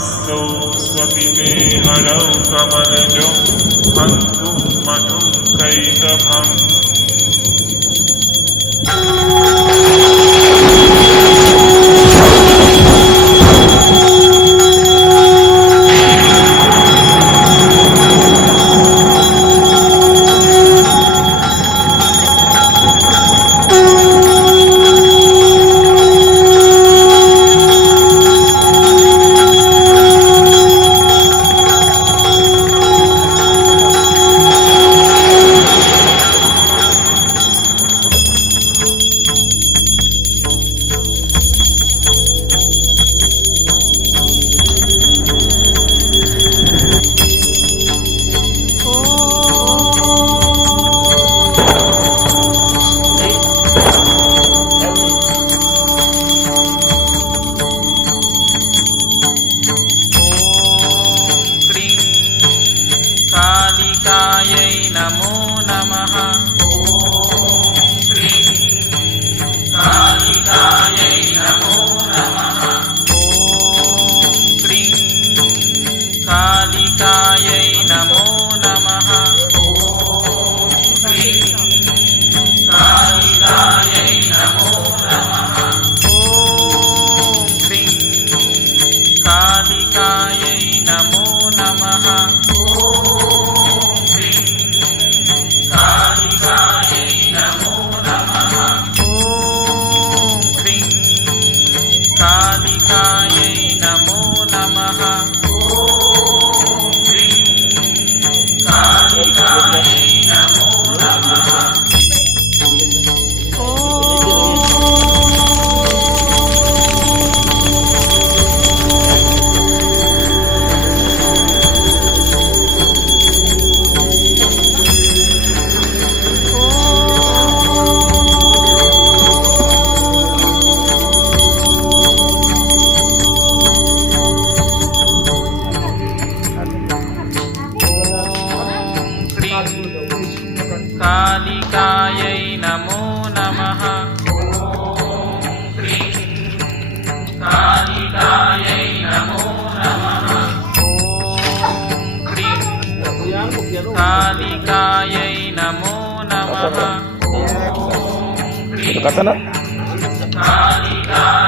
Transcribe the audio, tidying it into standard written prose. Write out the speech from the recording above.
हस्तौ स्वपिते हरौ कमलजौ हन्तुं मधुं कैटभम् कालिकायै नमो नमः। ॐ क्रीं कालिकायै नमो नमः। ॐ क्रीं कालिकायै नमो नमः। ॐ क्रीं कालिकायै नमो नमः। ॐ क्रीं कालिकायै नमो नमः। कालिकायै नमो नमः। ॐ क्रीं कालिकायै नमो नमः। कालिकायै नमो नमः। ॐ क्रीं कालिकायै नमो नमः। ॐ क्रीं कालिकायै नमो नमः। ॐ क्रीं कालिकायै